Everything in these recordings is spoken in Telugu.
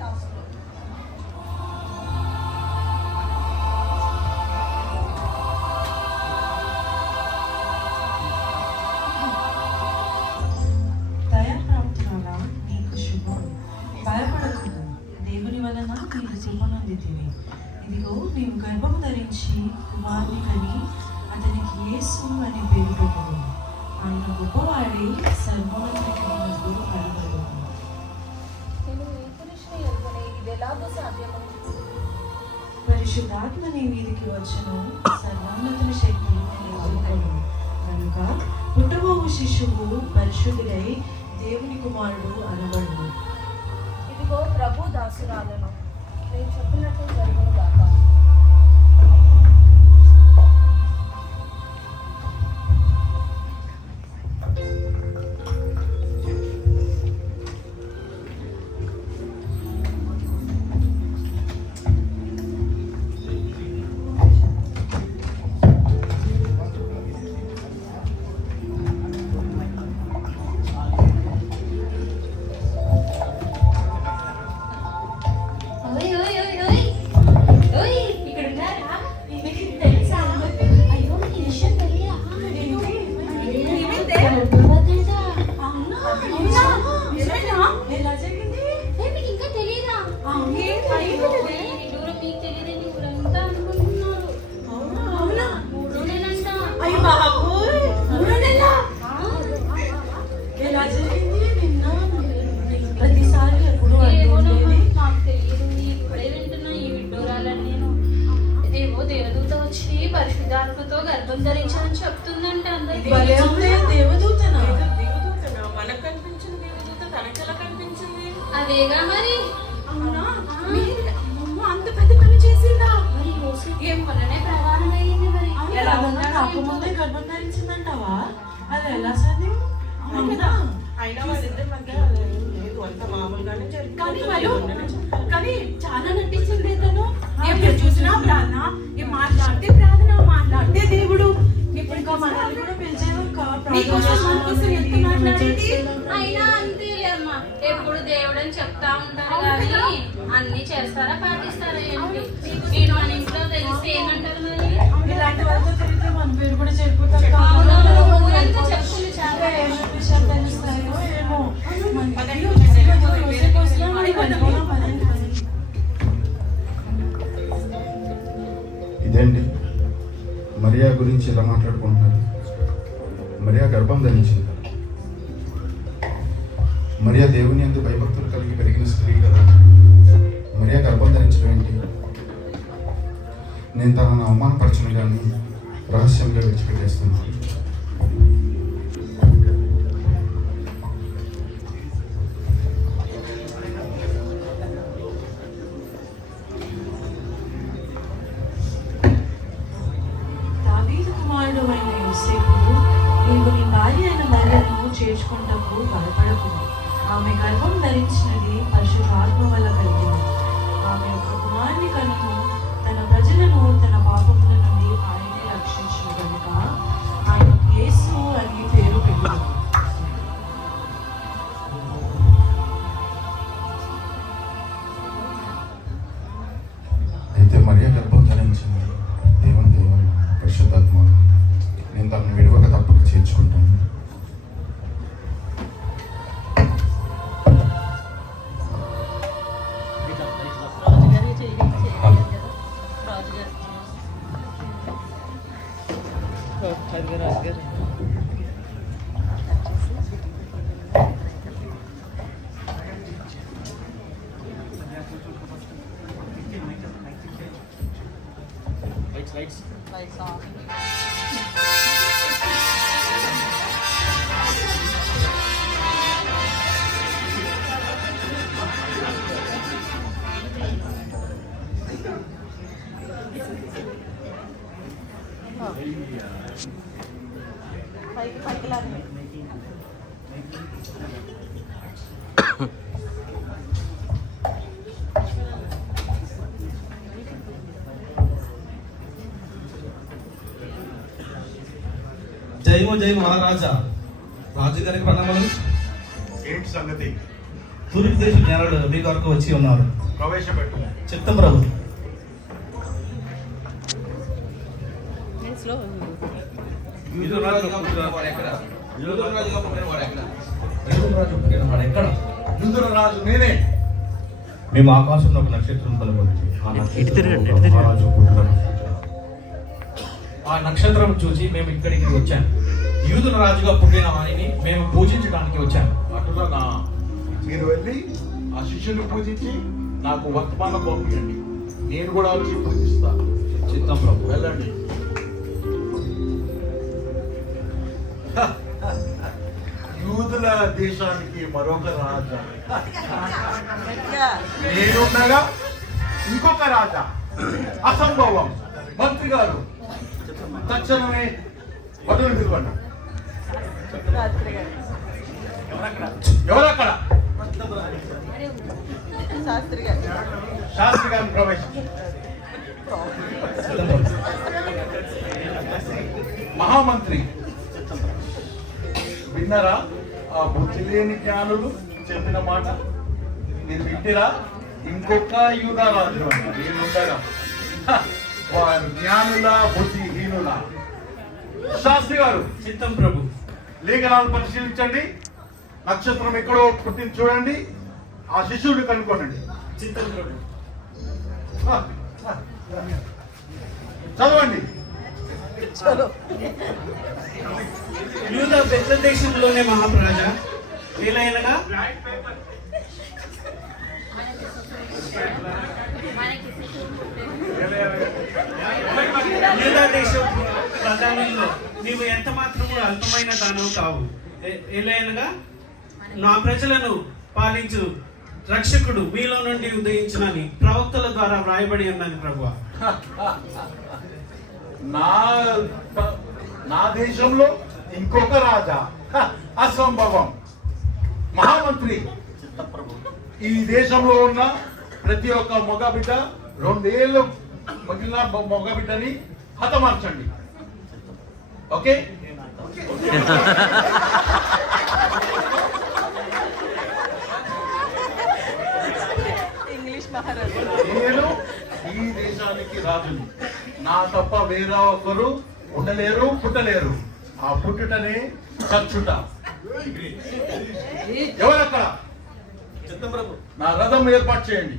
దాసులు. దయాప్రాప్తురాలా, నీకు శుభం. భయపడకుము, దేవుని వలన నీకు శుభనందితివి. ఇదిగో నీవు గర్భము ధరించి కుమారుని కని అతనికి యేసు అని పేరు పెట్టుము. ఆయన గొప్పవాడి సర్వోన్నతునికి అనబడును. నేను ఈ పురుషుని ఎరుగనే ఇది ఎలాగో సాధ్యము? పరిశుద్ధాత్మ నీ మీదికి వచ్చును, సర్వోన్నతుని శక్తి నేను ఆదుకొను. కనుక పుట్టబోవు శిశువు పరిశుద్ధుడై దేవుని కుమారుడు అనబడును. ఇదిగో ప్రభు దాసురాలను, నేను చెప్పినట్టు జరుగును గాక. పరిశుద్ధాత్మతో గర్భం ధరించాలని చెప్తుందంట. అందరికీ మనకు కనిపించిన దేవదూత తనకి ఎలా కనిపించింది? అదేగా మరి. అంత పెద్ద పని చేసిందా? మరి ఏం వల్లనే ప్రమాణం అయ్యింది. మరి ఎలా నాకు ముందే గర్భం ధరించిందంటావా? అది ఎలా సాధ్యం? అయినా వాళ్ళిద్దరి మధ్య లేదు, అంత మామూలుగానే కానీ చాలా నటించింది తను. ఎప్పుడు చూసినా ప్రార్థన, మాట్లాడితే ప్రార్థన, మాట్లాడితే దేవుడు. ఇప్పుడు మనల్ని కూడా పిలిచేది అయినా అంతే అమ్మా, ఎప్పుడు దేవుడు అని చెప్తా ఉంటారు కానీ అన్ని చేస్తారా పాటిస్తారా ఏంటి? మీరు మన ఇంట్లో తెలిస్తే ఏమంటారు? మరి ఇలాంటి వాళ్ళతో తిరిగితే మన పేరు కూడా చెడిపోతారు. ఊరంతా చెప్పుకుంది చాలా విషయాలు తెలుస్తాయో ఏమో. ఇదేంటి మరియా గురించి ఇలా మాట్లాడుకుంటున్నారు? మరియా గర్భం ధరించింది. మరియా దేవుని యందు భయభక్తులు కలిగి పెరిగిన స్త్రీ కదా. మరియా గర్భం ధరించడం ఏంటి? నేను తనను అవమానపరచను కానీ రహస్యంగా విడిచిపెట్టేస్తున్నాను. నీవు నీ భార్య అయిన మరియను చేర్చుకుంటకు భయపడకు. ఆమె గర్భం ధరించినది పరిశుద్ధాత్మ వల్ల కలిగింది. ఆమె యొక్క కుమారుని కనుక తన ప్రజలను తన పాపముల నుండి ఆయనే రక్షించిన కనుక ఆయన యేసు అని పేరు పెట్టారు. అయితే మరియా గర్భం ధరించింది. దేవుని పరిశుద్ధాత్మ నేను తనను విడవక తప్పక చేర్చుకుంటాను. Lights on. పైకి లాగా జయము జయ మహారాజా. రాజుగారికి ప్రణామాలు. ఏంటి సంగతి? తూర్పు దేశ జనాలు మీ కొరకు వచ్చి ఉన్నారు. ప్రవేశపెట్టు. చిత్తం ప్రభు. రాజు నేనే. మేము ఆకాశంలో ఒక నక్షత్రం కలగొచ్చి ఆ నక్షత్రం చూసి మేము ఇక్కడికి వచ్చాం. యూదుల రాజుగా పుట్టిన వారిని మేము పూజించడానికి వచ్చాము. అటుగా మీరు వెళ్ళి ఆ శిష్యుని పూజించి నాకు వర్తమానం పంపించండి, నేను కూడా వచ్చి పూజిస్తాను. చిత్తం ప్రభు. వెళ్ళండి. యూదుల దేశానికి మరొక రాజా, నేనుండగా ఇంకొక రాజా, అసంభవం. మంత్రి గారు తక్షణమే వధువుని పిలవండి. ఎవరక్కడ? శాస్త్రి గారిని ప్రవేశం. మహామంత్రి విన్నారా ఆ బుద్ధి లేని జ్ఞానులు చెప్పిన మాట? మీరు వింటిరా? ఇంకొక యూదా రాజు వీళ్ళుండగా వారు జ్ఞానుల బుద్ధిహీనుల. శాస్త్రి గారు. చిత్తం ప్రభు. లేఖనాలు పరిశీలించండి, నక్షత్రం ఎక్కడో పుట్టింది చూడండి, ఆ శిశువుని కనుక్కోనండి. చిత్తం ప్రభు. చదవండి. యూద పెద్ద దేశంలోనే మహాప్రజ వీలైనగా యూదా దేశం ప్రధానంలో నీవు ఎంత మాత్రము అల్పమైన దానవు కావు. ఏలైనగా నా ప్రజలను పాలించు రక్షకుడు మీలో నుండి ఉదయించునని ప్రవక్తల ద్వారా వ్రాయబడి ఉన్నది ప్రభువా. నా దేశంలో ఇంకొక రాజా, అసంభవం. మహామంత్రి, ఈ దేశంలో ఉన్న ప్రతి ఒక్క మగబిడ్డ 2 ఏళ్ళు మిగిలిన మగబిడ్డని హతమార్చండి. ఓకే? నేను ఈ దేశానికి రాజుని. నా తప్ప వేరే ఒకరు ఉండలేరు, పుట్టలేరు. ఆ పుట్టుటనే చచ్చుట. ఎవరక్కడ? నా రథం ఏర్పాటు చేయండి.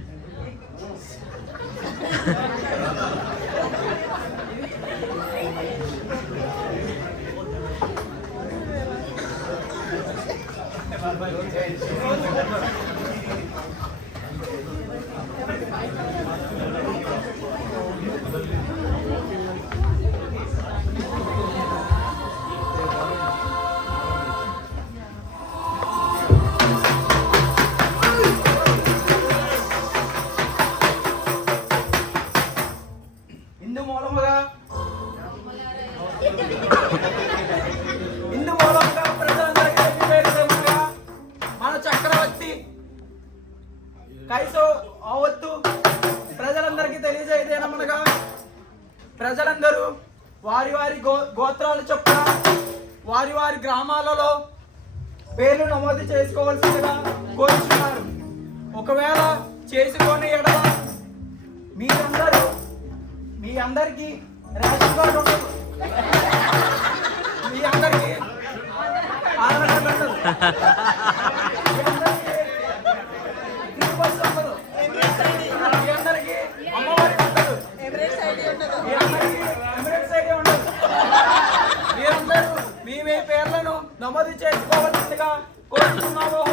ఇందు మూలంగా ప్రజలందరికీ తెలియజేయమనగా మన చక్రవర్తి కైసో ఆవత్తు ప్రజలందరికీ తెలియజేయమనగా ప్రజలందరూ వారి వారి గోత్రాల చొప్పున వారి వారి గ్రామాలలో పేర్లు నమోదు చేసుకోవాల్సిందిగా కోరుతున్నారు. ఒకవేళ చేసుకొని ఎడల మీ అందరికీ రేషన్ కార్డు ఉండదు, మీ అందరికీ ఆధార్ కార్డు ఉండదు, మీ అందరికీ ఫ్రీ బస్ ఉండదు, మీ అందరికీ అమ్మవారి ఉండదు, మీ అందరికీ ఎమిరేట్స్ ఐడి ఉండదు. మీరందరూ మీ పేర్లను నమోదు చేసుకోవాల్సిందిగా కోరుతున్నాము.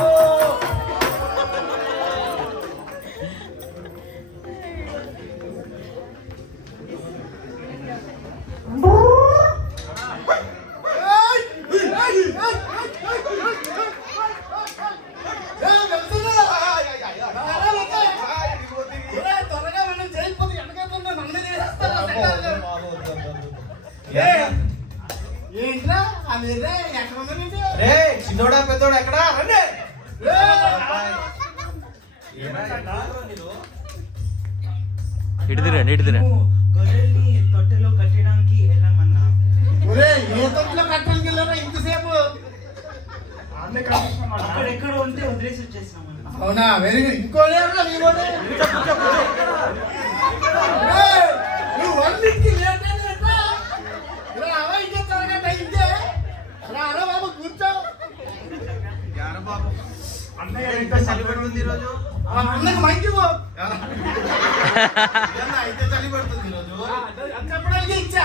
ఏంట్రా అది ఎక్కడ ఉందండి? చిన్నోడా పెద్దోడా ఎక్కడా రండి. గొర్రెల్ని తొట్టెలో కట్టడానికి వెళ్ళామన్నా. ఏ తొట్టులో కట్టడానికి వెళ్ళారా ఇంతసేపు? అన్నీ కనిపిస్తున్నాడు. అక్కడెక్కడ ఉంటే వదిలేసి వచ్చేసినామన్నా. అవునా, వెరీ గుడ్. ఇంకోనే నువ్వు వండింటి లేటే ఇలా అలా ఇంకే తరగతి అయిందే. అలా అలా బాబు కూర్చో. అన్నయ్య ఇంకా చలి పెడుతుంది ఈరోజు. అన్నకి మంచి అయితే చలి పెడుతుంది ఈరోజు. చెప్పడానికి ఇచ్చా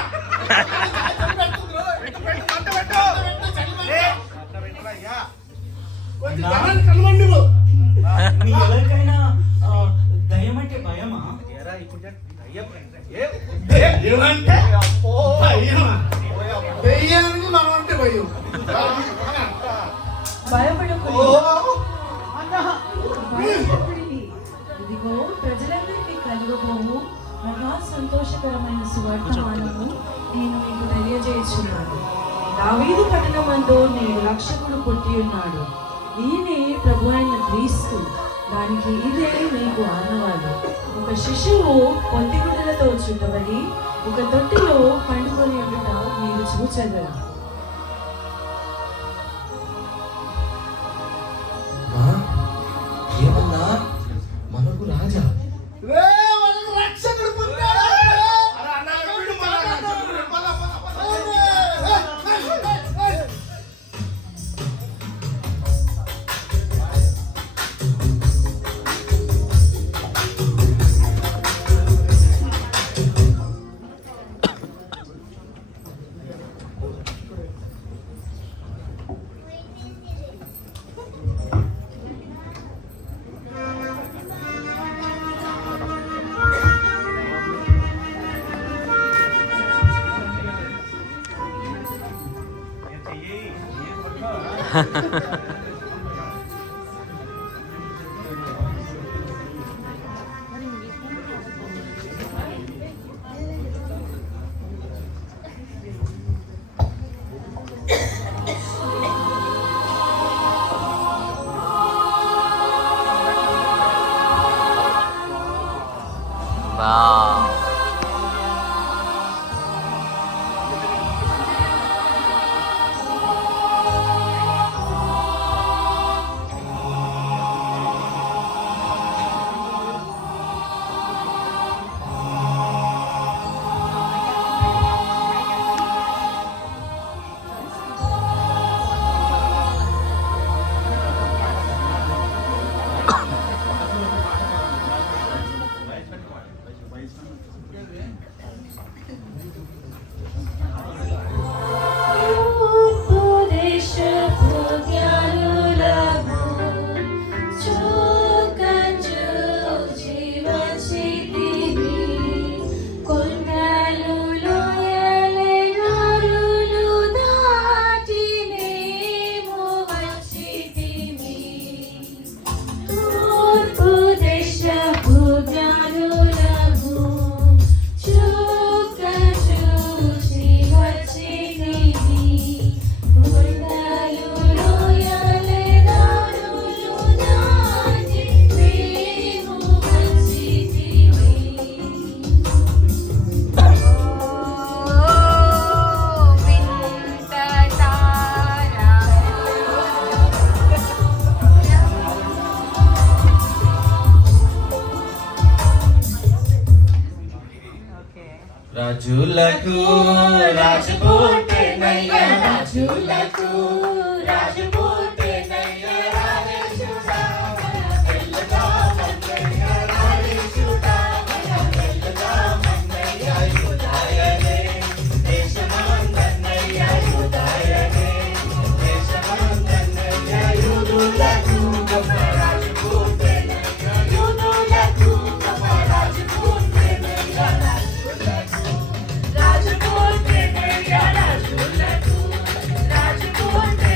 కనుమండి మీ ఎవరికైనా దయ్యం అంటే భయమా? ఏమంటే దెయ్యానికి మనం అంటే భయం. భయపడకుడి. ఇదిగో ప్రజలందరికీ కలుగబోవు మహా సంతోషకరమైన సువర్తమానము నేను మీకు తెలియజేస్తున్నాను. దావీదు పట్టణమందు నేడు రక్షకుడు పుట్టి ఉన్నాడు. ఈయనే ప్రభు అయిన క్రీస్తు. దానికి ఇదే మీకు ఆనవాలు. ఒక శిశువు పొత్తిగుడ్డలతో చుట్టబడి ఒక తొట్టిలో పండుకొని ఉండుట మీరు చూచెదరు. ఏమన్నా మనకు రాజా రక్షకుడు పుట్టాడు. రాజులకు రాజు పుట్టెనయ్య, రాజులకు రాజు పుట్టెనయ్య, రాజేశుడా తెల్లగా మన్నయ్య, రాజేశుడా తెల్లగా మన్నయ్య, యుదాయనే దేశమందన్నయ్య, యుదాయనే దేశమందన్నయ్య, యూదులకు గొప్ప రాజు పుట్టెనయ్య, యూదులకు గొప్ప రాజు పుట్టెనయ్య, రాజు పుట్టెనయ్య, రాజులకు రాజు పుట్టెనయ్య.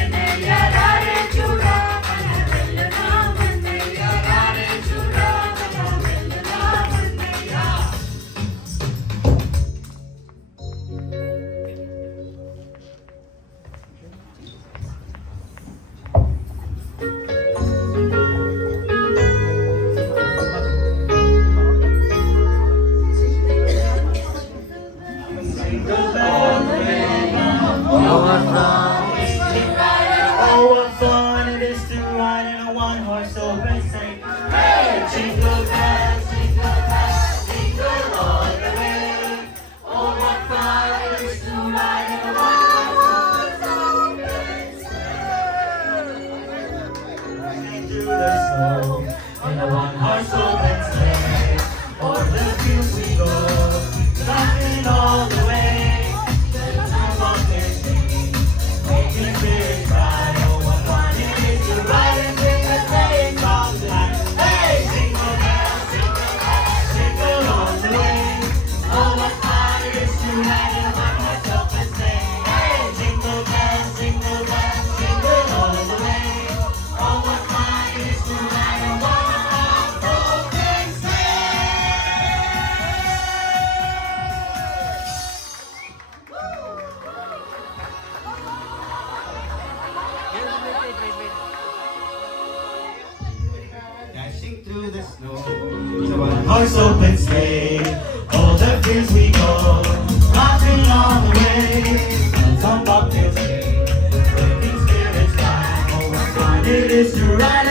say, hey, jingle bells, jingle all the way. Oh, what fun it is to ride in a one-horse open sleigh. Through the snow in a one-horse open sleigh. O'er the fields we go, laughing all the way. The time of their singing, making spirits bright. Oh, what fun it is to ride and sing a sleighing song tonight. Hey, jingle bells, jingle all the way. Oh, what fun it is to ride in a one-horse open sleigh. Hey, jingle bells, jingle all the way. Oh, what fun it is to ride in a one-horse open sleigh. Dashing through the snow to a horse open sleigh. All the fields we go, laughing all the way. And some bobtails sing, making spirits fly. Oh, what fun it is to ride